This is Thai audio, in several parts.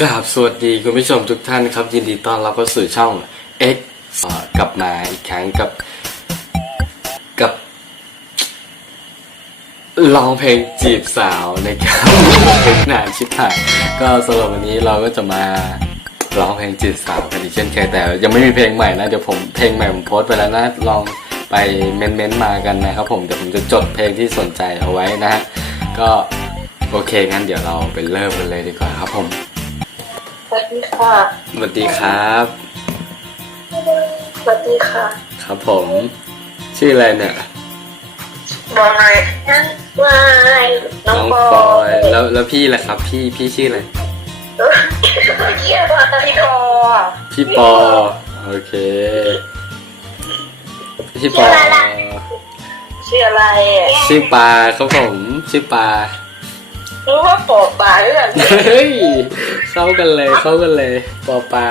กราบสวัสดีคุณผู้ชมทุกท่านครับยินดีต้อนรับเข้าสู่ช่อง X อกลับมาอีกครั้งกับ กับร้องเพลงจีบสาวนะครับนานชิบหายก็สำหรับวันนี้เราก็จะมาร้องเพลงจีบสาวกันอีกเช่นเคยแต่ ยังไม่มีเพลงใหม่นะเดี๋ยวผมเพลงใหม่ผมโพสต์ไปแล้วนะลองไปเม้นๆมากันนะครับผมเดี๋ยวผมจะจดเพลงที่สนใจเอาไว้นะฮะก็โอเคงั้นเดี๋ยวเราไปเริ่มกันเลยดีกว่าครับผม วัสดีค่ะ สวัสดีครับ สวัสดีค่ะ ครับผม ชื่ออะไรเนี่ยบอยน้องบอยน้องบอปอยยแล้วแล้วพี่ล่ะครับ พี่พี่ชื่ออะไรเกี่ยวกับพี่ปอพี่ปอโอเคพี่ปอชื่ออะไรอะชื่อปาครับผม ชื่อปา รู้ว่าปอปลาเรื่องเฮ้ยเข้ากันเลยเข้ากันเลยปอปา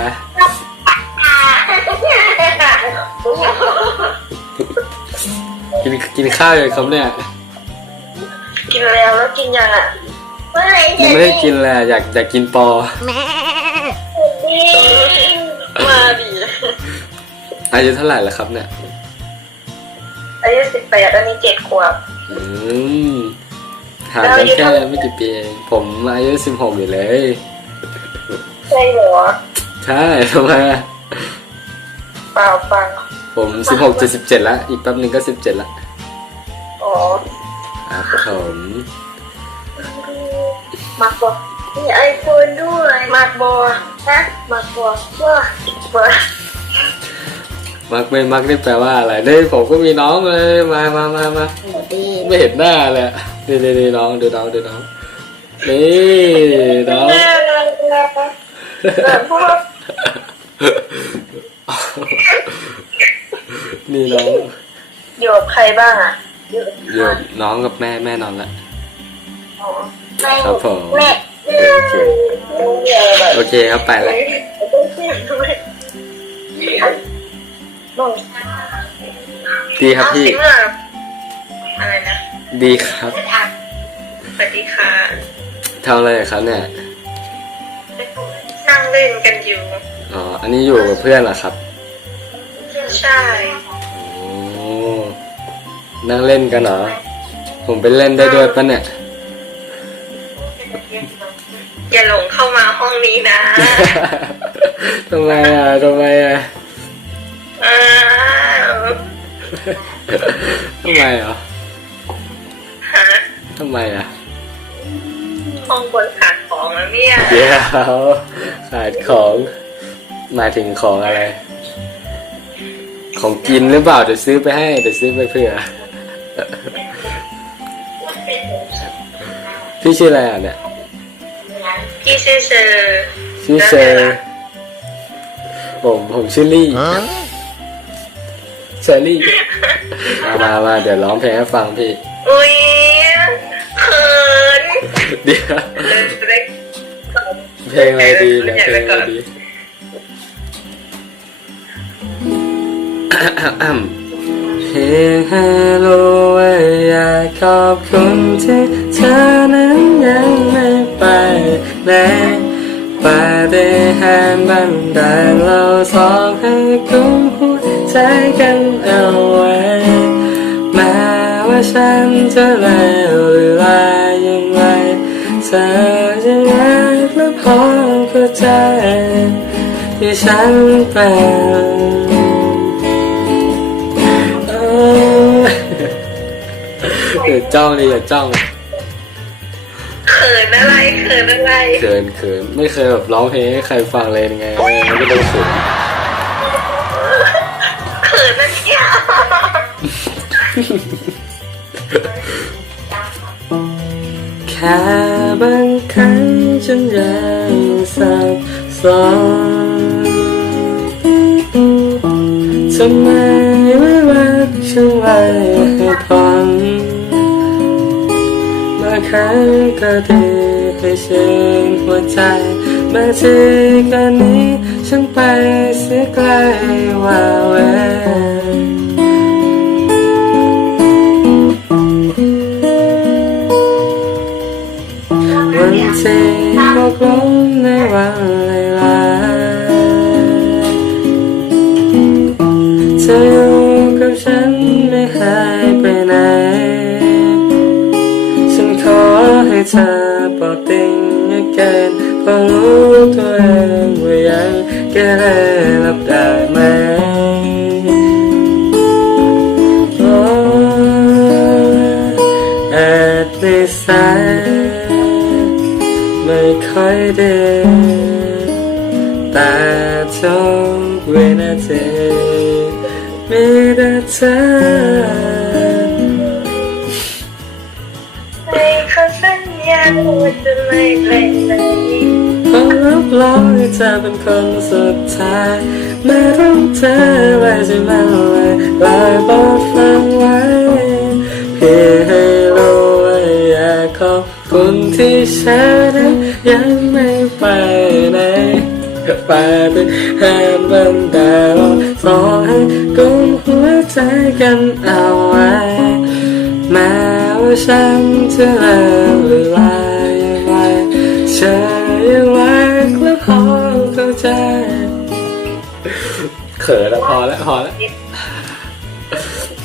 กินกินข้าวยังครับเนี่ย กินแล้วแล้วกินยังอะยังไม่ได้กินเลยอยากอยากกินปอมาดิอายุเท่าไหร่แล้วครับเนี่ยอายุสิบแปดอันนี้เจ็ดขวบอืม ห่างกันแค่ไม่กี่ปีเองผมอายุสิบหกอยู่เลยใช่เหรอใช่ทำไมอะเปล่าฟังผมสิบหกจะสิบเจ็ดละอีกแป๊บนึงก็สิบเจ็ดละอ๋อครับผมมากบอมีไอโฟนด้วยมากบอนะมากบอว่าบอมักไม่มักนี่แปลว่าอะไรนี่ผมก็มีน้องเลยมามามามาไม่เห็นหน้าเลยอะ นี่นี่นี่น้องดูน้องดูน้องนี่น้องแม่เลยแบบพวกนี่น้องอยู่กับใครบ้างอะอยู่กับน้องกับแม่แม่นอนละอ๋อครับผมแม่โอเคแบบโอเคครับไปละดีครับพี่ อะไรนะดีครับ สวัสดีค่ะทำอะไรครับเนี่ย นั่งเล่นกันอยู่ อ๋อ อันนี้อยู่กับเพื่อนเหรอครับใช่โอ้นั่งเล่นกันเหรอ ผมไปเล่นได้ด้วยปะเนี่ย อย่าหลงเข้ามาห้องนี้นะ ทำไมอะทำไมอะ อ้าว ทำไมอะฮะทำไมอะห้องบนขาดของแล้วเนี่ยเดี๋ยวขาดของหมายถึงของอะไร ของกินหรือเปล่าเดี๋ยวซื้อไปให้เดี๋ยวซื้อไปเผื่อ พี่ชื่ออะไรอะเนี่ยพี่ชื่อเชอร์ชื่อเชอร์ผมผมชื่อลี่เชอรี่มามามาเดี๋ยวร้องเพลงให้ฟังพี่อุ้ยเขิน เดี๋ยวเดินได้เพลงอะไรดีเพลงอะไรดีเฮ้ฮัลโหลอยากขอบคุณที่เธอนั้นยังไม่ไปไหนปาฏิหาริย์บันดาลเราสองให้กุมหัวใจกันเอาไว้แม้ว่าฉันจะเลวหรือลาย ธอจะรักและพอเข้าใจที่ฉันเป็นเออเดี๋ยวจ้องดิอย่าจ้องเขินอะไรเขินอะไรเขินเขินไม่เคยแบบร้องเพลงให้ใครฟังเลยยังไงมันก็ต้องเขินเขินนะเนี่ยแค่ บางครั้งฉันยังสับสนทำไมไม่รักฉันไว้ให้พ้นบางครั้งก็ดีให้ชื่นหัวใจบางทีก็หนี้ฉันไปเสียไกลว่าเว ใจบกลมในวันลายเจะอยู่กับฉันไม่หายไปไหน ฉันขอให้เธอปลอดติงกันเพอารู้ตัวเองว่ายังแก่ ทุกวินาทีมีแต่เธอไม่เคยสัญญาว่าจะไม่เป็นแบบนี้ความรับรองให้เธอเป็นคนสุดท้ายแม้ต้องเธอไว้จะมาเลยลายบอกฟังไว้เพียงให้รู้ว่าอยากขอบคุณที่ฉันยังไม่ไปไหน ไปเป็นแหนบันดาลสอนให้กุมหัวใจกันเอาไว้แม้ว่าฉันจะเลวหรือลายอย่างไรเธอยังรักและพอเข้าใจเขินแล้วพอแล้วพอแล้ว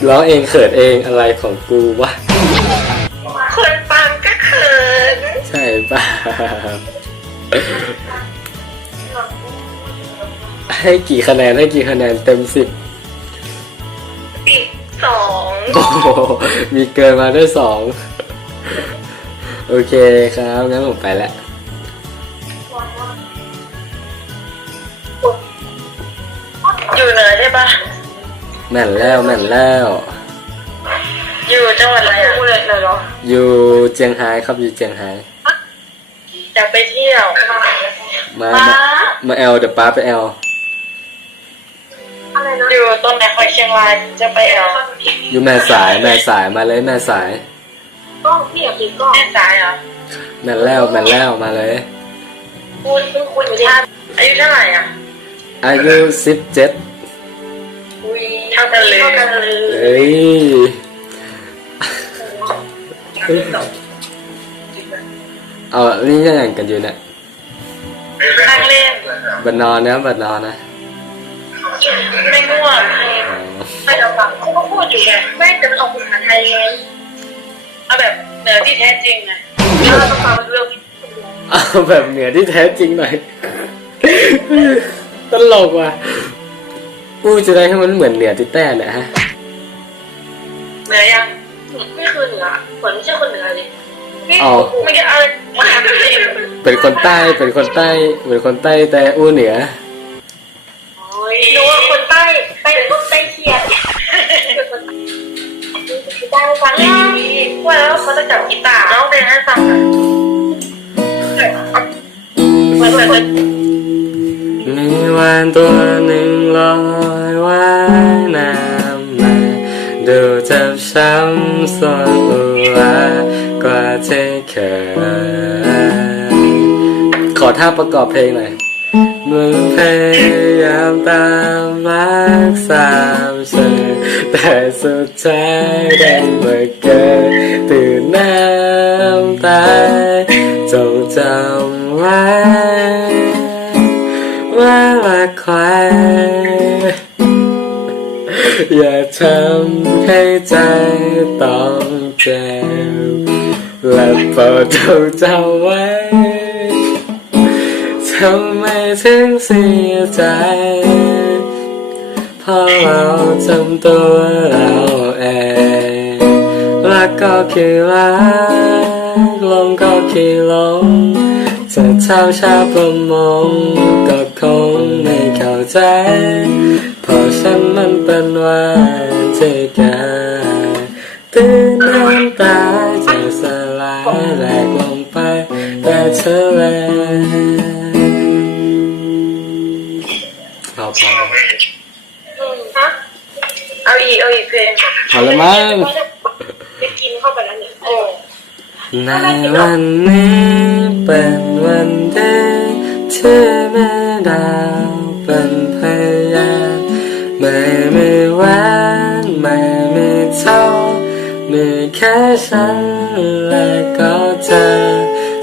ร้องเองเขินเองอะไรของกูวะคนฟังก็เขินใช่ป่ะ ให้กี่คะแนนให้กี่คะแนนเต็มสิบติดสองโอ้โหมีเกินมาด้วยสองโอเคครับงั้นผมไปแล้วอยู่เหนือใช่ปะแม่นแล้วแม่นแล้ว อยู่จังหวัดอะไรอะพูดเลยเลยเหรออยู่เจียงไฮ้ครับอยู่เจียงไฮ้อยากไปเที่ยว มา มามาแอลเดี๋ยวป้าไปแอล อะไรนะอยู่ต้นไหนคอยเชียงรายจะไปแอลอยู่แม่สายแม่สายมาเลยแม่สายกล้องพี่อยากกินกล้องแม่สายเหรอแม่นแล้วแม่นแล้วมาเลย คุณคุณคุณอยู่ที่อายุเท่าไหร่อะอายุสิบเจ็ดอุ้ยเท่ากันเลยเท่ากันเลยเอ้ยเอานี่ยังไงกันอยู่เนี่ยนั่งเล่นบันนอนนะบันนอนนะ ไม่ง่วงอ๋อไม่เดี๋ยวฟังเขาก็พูดอยู่ไงไม่แต่มันออกภาษาไทยไงเอาแบบเหนือที่แท้จริงไงถ้าเราต้องฟังเรื่องเอาแบบเหนือที่แท้จริงหน่อยตลกว่ะอู้จะได้ให้มันเหมือนเหนือที่แต้เนี่ยฮะเหนือยังไม่คือเหนือเหมือนไม่ใช่คนเหนือเลยอ๋อไม่ได้อะไรมาทำจริงเป็นคนใต้เป็นคนใต้เป็นคนใต้แต่อู้เหนือ รู้ว่าคนใต้ใต้พวกใต้เคียดได้ฟังดีว่าแล้วเขาจะจับกีตาร์ร้องเพลงให้ฟังอะเหมือนเหมือนมีวันตัวหนึ่งลอยว่ายน้ำมาดูเจ็บช้ำส่วนอุรากว่าที่เคยขอท่าประกอบเพลงหน่อย มึงพยายามตามรักสามเชยแต่สุดท้ายได้มาเกิดตื่นน้ำตายจงจำไว้ว่ารักใครอย่าทำให้ใจต้องเจ็บและโปรดจงจำไว้ ทำไมถึงเสียใจเพราะเราจำตัวเราเองรักก็คือรักลงก็คือลงจะทำชาประมงก็คงไม่เข้าใจเพราะฉันมันเป็นวันที่กายตื่นน้ำตาจะสลายแหลกลงไปแต่เธอแล พอพอฮะเอาอีกเอาอีกเพลงพอแล้วมั้งไปกินเข้าไปแล้วเนี่ยโอ้ในวันนี้เป็นวันดีที่แม่ดาวเป็นพยานไม่มีแหวนไม่มีเท่ามีแค่ฉันและก็เธอ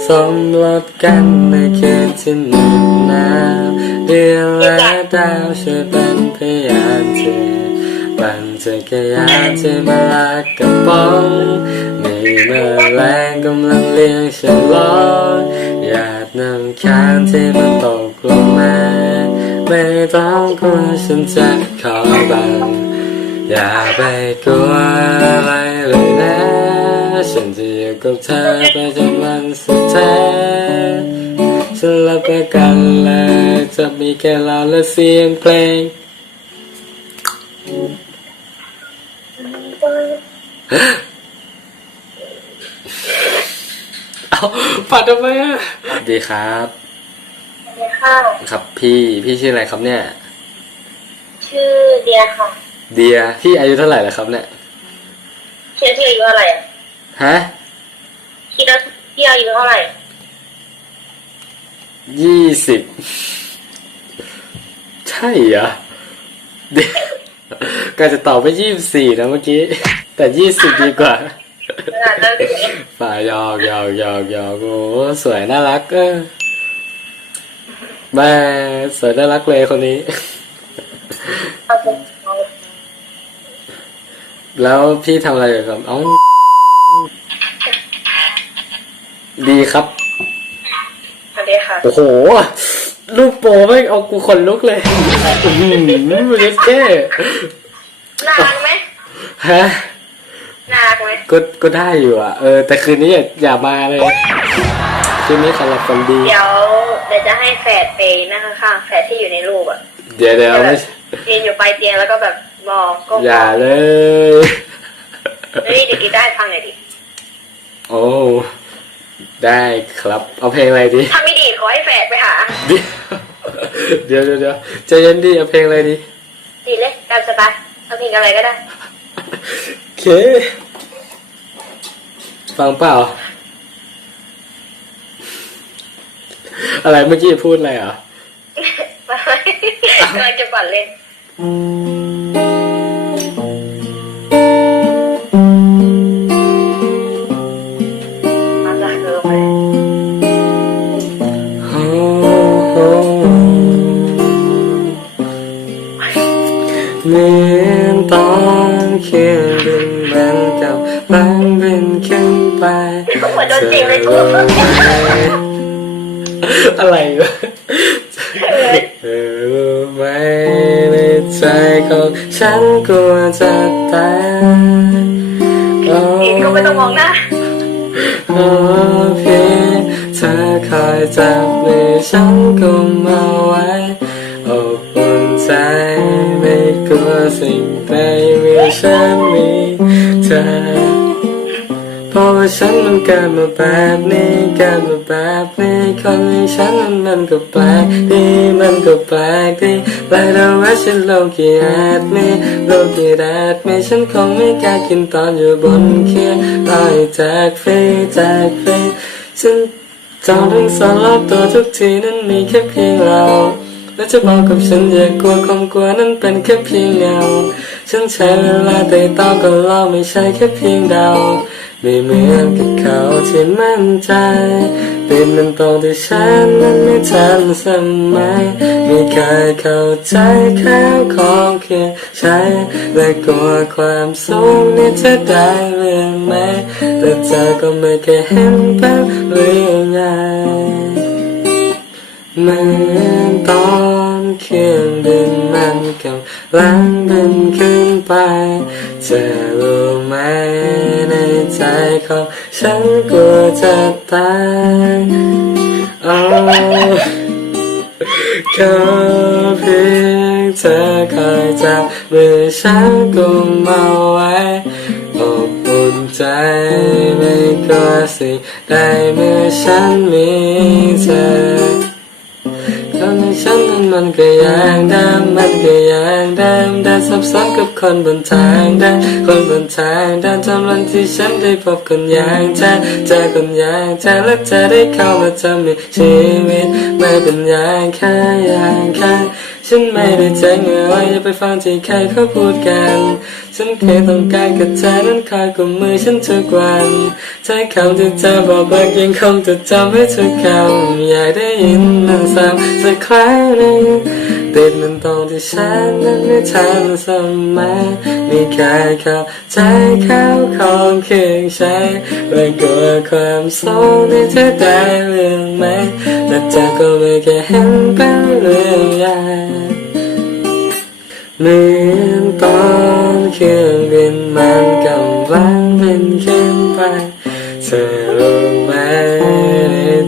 สมรสกันในคืนที่หนึ่งหนาว เดือนและดาวช่วยเป็นพยานที่ปั่นจักรยานที่มาลากกระป๋องมีแมลงกำลังเลี้ยงฉันร้อนหยาดน้ำค้างที่มันตกลงมาไม่ต้องกลัวฉันจะขอบังอย่าไปกลัวอะไรเลยนะฉันจะอยู่กับเธอไปจนวันสุดท้าย ฉันรับประกันเลยจะมีแค่เราและเสียงเพลงเอาปัดทำไมอะดีครับ ค่ะครับพี่พี่ชื่ออะไรครับเนี่ย ชื่อเดียค่ะเดียพี่อายุเท่าไหร่แล้วครับเนี่ยคิดว่าพี่อายุเท่าไหร่อะฮะคิดว่าพี่อายุเท่าไหร่ ยี่สิบใช่เหรอเดี๋ยวก็จะตอบไปยี่สิบสี่นะเมื่อกี้ แต่ยี่สิบดีกว่าขนาดนั้นป่ายอกยอกยอกยอกโอ้สวยน่ารักเออแม่สวยน่ารักเลยคนนี้ แล้วพี่ทำอะไรอยู่ครับเอ้าดีครับ ค่ะ โอ้โหลูกโปไม่เอากูขนลุกเลยอื้อหือมันจะแก้น่ารักไหมฮะน่ารักไหมก็ก็ได้อยู่อะ เออ แต่คืนนี้อย่าอย่ามาเลย คืนนี้สำหรับคนดี เดี๋ยวเดี๋ยวจะให้แฝดไปนั่งข้างๆแฝดที่อยู่ในรูปอะเดี๋ยวเดี๋ยวไม่ยืนอยู่ปลายเตียงแล้วก็แบบมองก้มอย่าเลย เฮ้ยเดี๋ยวกีตาร์ฟังหน่อยดิ โอ้ ได้ครับ เอาเพลงอะไรดี ถ้าไม่ดีขอให้แฝดไปหา เดี๋ยวเดี๋ยวเดี๋ยวใจเย็นดีเอาเพลงอะไรดีดีเลยตามสบายเอาเพลงอะไรก็ได้ โอเค ฟังเปล่า อะไรเมื่อกี้พูดอะไรเหรอกำลังจะปั่นเล่น โดนจริงเลยทุกคนอะไรวะเธอรู้ไหมในใจของฉันกลัวจะตายโอ้อีกก็ไม่ต้องมองหน้าโอ้เพียงเธอคอยจับมือฉันกุมเอาไว้อบอุ่นใจไม่กลัวสิ่งใดเมื่อฉันมี ฉันมันเกิดมาแบบนี้เกิดมาแบบนี้คนอย่างฉันมันมันก็แปลกดีมันก็แปลกดีและเราว่าฉันโลกีแอดมีโลกีแอดมีฉันคงไม่กล้ากินตอนอยู่บนเคียงลอยจากฟรีจากฟรีฉันจองทั้งสองรอบตัวทุกทีนั้นมีแค่เพียงเราและจะบอกกับฉันอย่ากลัวความกลัวนั้นเป็นแค่เพียงเงาฉันใช้เวลาแต่ต้องก็เล่าไม่ใช่แค่เพียงเดา ไม่เหมือนกับเขาที่มั่นใจ เป็นมันตรงที่ฉันนั้นไม่ทันสมัยไม่เคยเข้าใจข้าวของเคียงใช้และกลัวความสูงนี่จะได้หรือไม่แต่เธอก็ไม่เคยเห็นเป็นหรือไงเหมือนตอนเครื่องบินมันกำลังบินขึ้นไปจะรู้ไหม ใจของฉันกลัวจะตายโอ้ก็เพียงเธอคอยจับมือฉันกุมเอาไว้อบอุ่นใจไม่กลัวสิ่งใดเมื่อฉันมีเธอคนในฉันนั้น มันก็อย่างเดิมมันก็อย่างเดิมได้สับสนกับคนบนทางเดินคนบนทางเดินจำรันที่ฉันได้พบคนอย่างเธอเจอคนอย่างเธอและเธอได้เข้ามาทำให้ชีวิตไม่เป็นอย่างแค่อย่างแค่ ฉันไม่ได้ใจเงื่อไจะไปฟังที่ใครเขาพูดกัน ฉันเคยต้องการกับเธอนั้นคอยกุมมือฉันทุกวันใช้คำที่เธอบอกบางยังคงจดจำไว้ทุกคำอยากได้ยินมันซ้ำสักครั้งหนึ่ง ติดมันตรงที่ฉันนั้นไม่ทันสมัยมีใครเข้าใจเข้าของเคียงใช้ไม่กลัวความโศกที่เธอได้เรื่องไหมแต่เธอก็ไม่เคยเห็นเป็นเรื่องใหญ่เหมือนตอนเครื่องบินมันกำลังบินขึ้นไปเธอรู้ไหม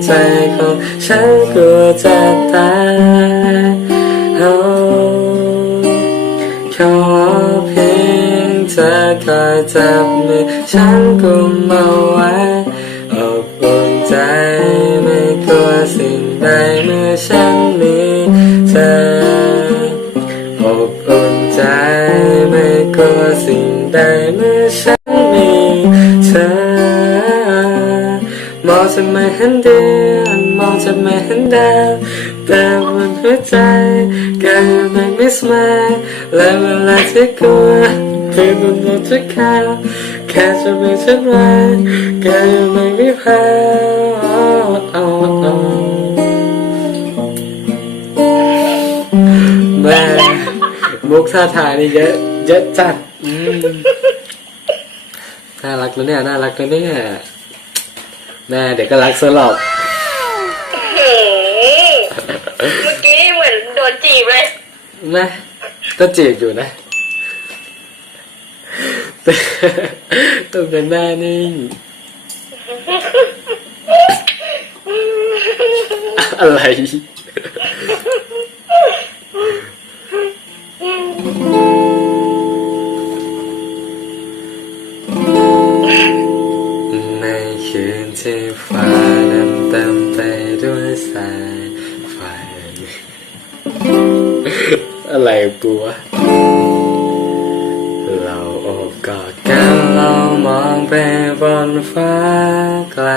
ใจของฉันกลัวจะตาย จับมือฉันกุมเอาไว้อบอุ่นใจไม่กลัวสิ่งใดเมื่อฉันมีเธออบอุ่นใจไม่กลัวสิ่งใดเมื่อฉันมีเธอมองจะไม่เห็นเดือนมองจะไม่เห็นดาวแต่มันหัวใจก็ยังไม่มิสมาและเวลาที่กลัว คือมันหมดทุกข่าวแค่จะไม่ฉันไว้ก็ยังไม่มีพาแม่มุกท่าทางนี่เยอะ เยอะจัดอืมน่ารักแล้วเนี่ยน่ารักแล้วเนี่ยแม่เด็กก็รักสลบเฮ้เมื่อกี้เหมือนโดนจีบเลยนะก็จีบอยู่นะ ต้องเป็นหน้านิ่ง อะไร ในคืนที่ฟ้านั้นเต็มไปด้วยสายไฟ อะไรปัว องไปบนฟ้าไกล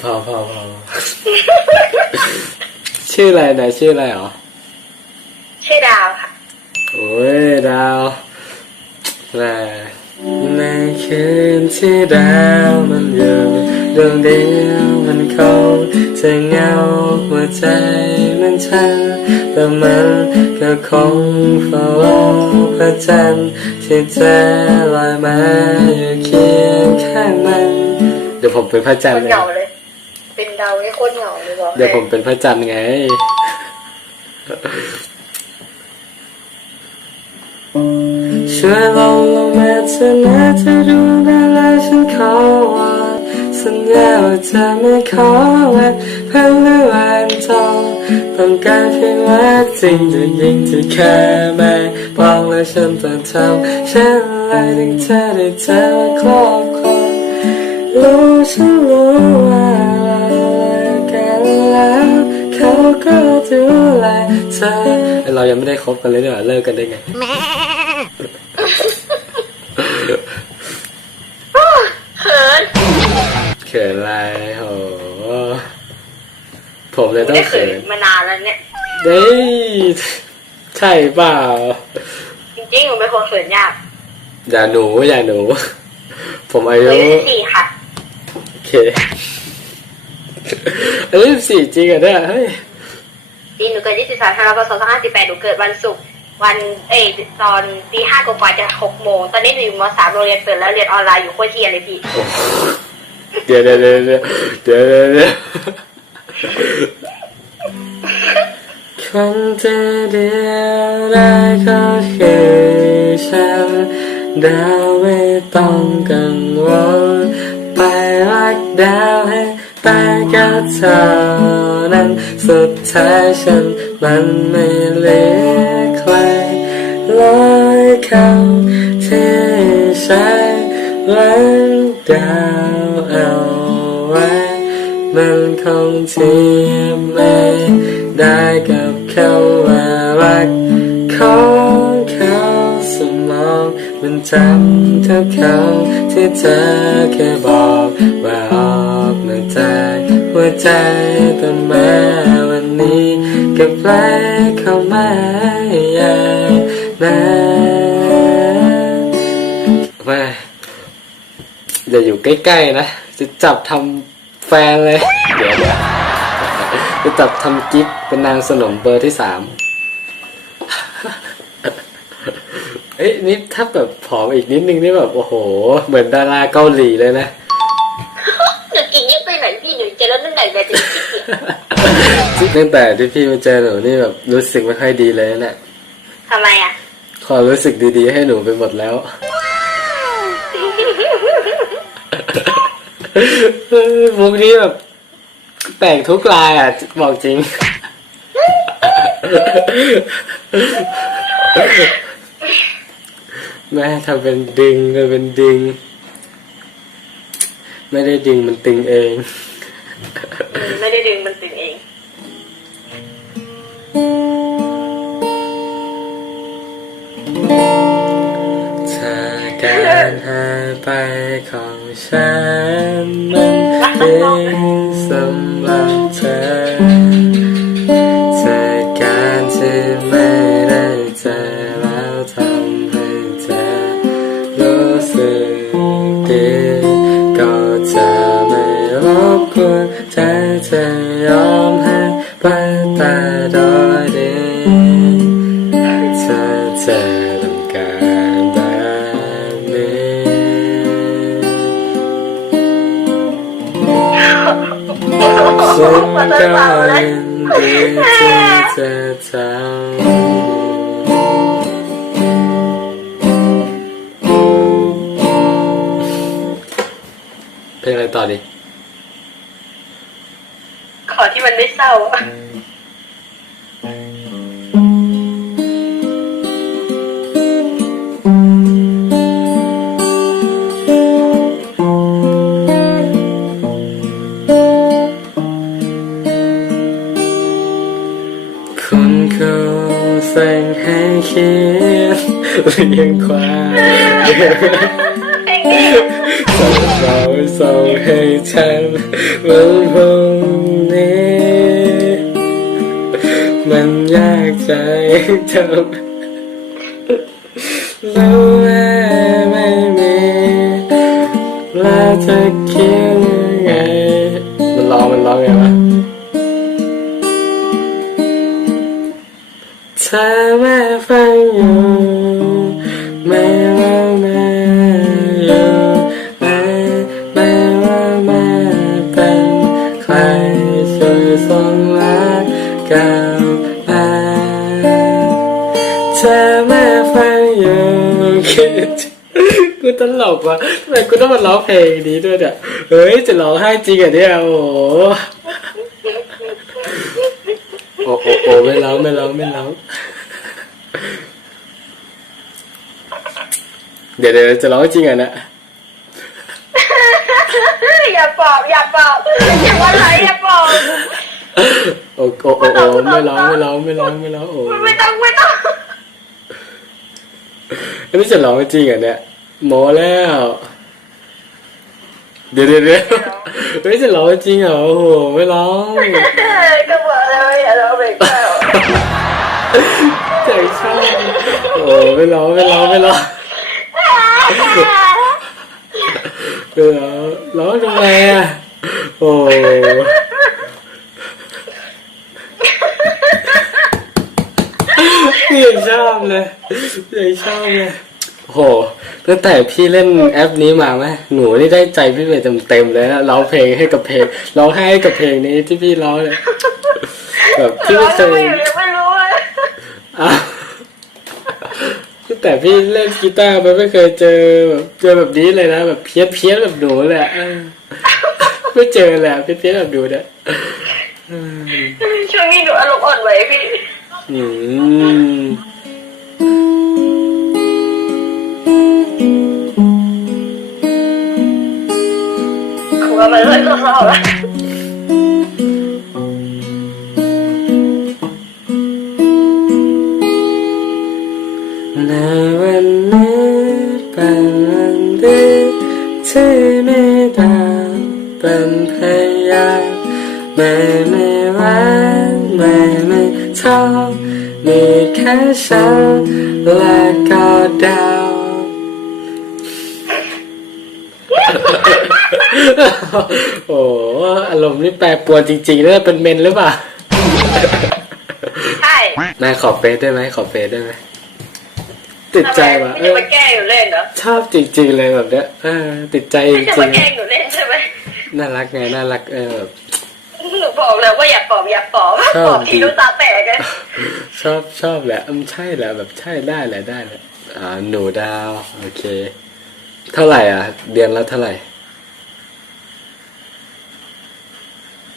พอพอพอชื่ออะไรนะชื่ออะไรหรอ ชื่อดาวค่ะ โอ้ยดาวแม่ ในคืนที่ดาวมันอยู่ดวงเดียวมันคงจะเงาหัวใจมันฉันแต่มันก็คงเฝ้าพระจันทร์ที่จะลอยมาอยู่เคียงข้างมัน เดี๋ยวผมเป็นพระจันทร์เหงาเลย เป็นดาวไม่โคตรเหงาเลยบอกเดี๋ยวผมเป็นพระจันทร์ไง ช่วยลงลงมาเธอนะเธอรู้เวลาฉันขอว่าสัญญาว่าจะไม่ขอวันเพิ่มหรือวันทองต้องการเพียงรักจริงจะยิ่งที่แค่แม่บอกแล้วฉันต้องทำฉันไรถึงเธอได้เจอครอบครัวรู้ฉันรู้ว่าเรารักกันแล้วเขาก็ดูแลเธอเรายังไม่ได้คบกันเลยเนี่ยเลิกกันได้ไง เขินเขินอะไรโหผมเลยต้องไม่เขิเขินนมานานแล้วเนี่ย เด้ยใช่เปล่า จริงๆผมเป็นคนเขินยากอย่าหนูอย่าหนู ผมอาอายุยุสี่ค่ะ โอเคอายุสี่จริงเหรอะเนี่ยเฮ้ยปีหนูเกิด23ธันวาคม2518หนูเกิดวันศุกร์ วันเอยตอนตีห้ากว่าๆจะหกโมงตอนนี้หนูอยู่มสามโรงเรียนเปิดแล้วเรียนออนไลน์อยู่โคตรเทียนเลยพี่เดี๋ยวเดี๋ยวเดี๋ยวเดี๋ยวเดี๋ยวเดี๋ยวเดี๋ยวคนที่เดียวได้ก็คือฉันดาวไม่ต้องกังวลไปรักดาวให้ตายกับเธอนั้นสุดท้ายฉันมันไม่เหลือ รลอยเขาที่ใช้รักดาวเอาไว้ มันคงเทียมไม่ได้กับเขาว่ารักของเขาสมองมันจำทุกคำที่เธอเคยบอกว่าออกมาจากหัวใจแต่แม้วันนี้ก็แปลเข้ามาอย่าง นั้นแม่อย่าอยู่ใกล้ๆนะ จะจับทำแฟนเลย เดี๋ยวเดี๋ยวจะจับทำกิ๊กเป็นนางสนมเบอร์ที่สามเอ้ยนี่ถ้าแบบผอมอีกนิดนึงนี่แบบ โอ้โห เหมือนดาราเกาหลีเลยนะหนูกินเยอะไปไหนพี่หนูเจอแล้วนั่นไหนแบบจะขี้เกียจตั้งแต่ที่พี่มาเจอหนูนี่แบบรู้สึกไม่ค่อยดีเลยนะเนี่ยทำไมอะ ความรู้สึกดีๆ ให้หนูไปหมดแล้วเออมุกนี้แบบแปลกทุกลายอะ บอกจริง แม่ทำเป็นดึงทำเป็นดึง ไม่ได้ดึงมันตึงเองอืมไม่ได้ดึงมันตึงเอง ถ้าการหายไปของฉันมันเป็นสำหรับเธอจากการที่ไม่ได้เจอแล้วทำให้เธอรู้สึกดีก็จะไม่รบกวนใจจะยอมให้ไปแต่โดย ก็ยินดีที่จะทำเพลงอะไรต่อดี ขอที่มันไม่เศร้า อะคุณครูสั่งให้เขียนเรียงความเพลงนี้ส่งเราส่งให้ฉันวันพรุ่งนี้ มันยากใจทำแล้วแม่ไม่มีแล้วจะเขีย ถ้าแม่ฟังอยู่คิดกูตลกว่ะทำไมกูต้องมาร้องเพลงนี้ด้วยเนี่ยเฮ้ยจะร้องไห้จริงเหรอะเนี่ยโอ้โหโอ้โอ้โอ้ไม่ร้องไม่ร้องไม่ร้องเดี๋ยวเดี๋ยวจะร้องจริงอะนะอย่าปอบอย่าปอบอย่าว่าไรอย่าปอบโอ้โอ้โอ้โอ้ไม่ร้องไม่ร้องไม่ร้องไม่ร้องโอ้ไม่ต้องไม่ต้อง อันนี้จะร้องจริงอะเนี่ยโมแล้ว เดี๋ยวเดี๋ยวเดี๋ยวเฮ้ยจะร้องจริงเหรอโอ้โหไม่ร้องก็บอกแล้วอย่าร้องเพลงเศร้าใจชอบโอ้ไม่ร้องไม่ร้องไม่ร้องเดี๋ยวร้องทำไมอะโอ้พี่ยังช อบเลยพี่ยังชอบเลยโหตั้งแต่พี่เล่นแอปนี้มาไหมหนูนี่ได้ใจพี่ไปเต็มๆเลยนะร้องเพลงให้กับเพลงร้องไห้ให้กับเพลงนี้ที่พี่ร้องเลยแบบพี่ร้อไม่งเคทำไมยอยู่ยังไม่รู้เลยอ้าวตั้งแต่พี่เล่นกีตาร์มันไม่เคยเจอแบบเจอแบบนี้เลยนะแบบเพี้ยนเพี้ยนๆแบบหนูเลยอะเออไม่เจอแหลยอะเพี้ยนเพี้ยนๆแบบหนูเนี่ยเออช่วงนี้หนูอารมณ์อ่อนไหวพี่อืม คือว่ามันเริ่มเศร้าๆแล้วในวันนี้เป็นวันดีที่มีดาวเป็นพยานไม่มีวันไม่มีทองมีแค่ฉันและก็ดาว โอ้โหอารมณ์นี่แปรปรวนจริงๆแล้วเป็นเมนหรือเปล่า ใช่นายขอเฟซได้ไหมขอเฟซได้ไหมติดใจว่ะไม่เอจะอมาแกล้งหนูเล่นเหรอชอบจริงๆเลยแบบเนี้ยเออติดใจจไม่จะริมางแกล้งหนูเล่นใช่ไหมๆน่ารักไงน่ารักเออแบบหนูบอกแล้วว่าอย่าปลอบอย่าปลอบชอบปลอบทีลูกตาแตกเลยชอบชอบแหละอืมใช่แหละแบบใช่ได้แหละได้แหละอ่าหนูดาว โอเค เท่าไหร่อะ เดือนละเท่าไหร่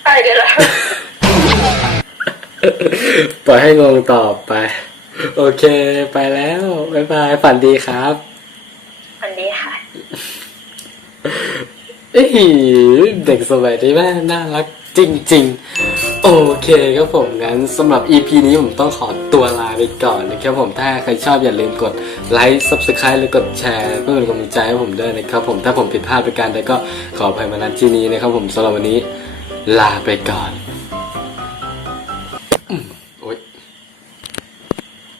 ใช่เดี๋ยวละปล่อยให้งงตอบไป โอเค ไปแล้วบ๊ายบายฝันดีครับวันนี้ค่ะ เอ้ยเด็กสมัยนี้แม่งน่ารักจริง ๆ โอเคครับผมงั้นสำหรับ EP นี้ผมต้องขอตัวลาไปก่อนนะครับผมถ้าใครชอบอย่าลืมกดไลค์ Subscribe หรือกดแชร์เพื่อเป็นกำลังใจให้ผมด้วยนะครับผมถ้าผมผิดพลาดประการใดก็ขออภัยมาณที่นี้นะครับผมสำหรับวันนี้ ลาไปก่อน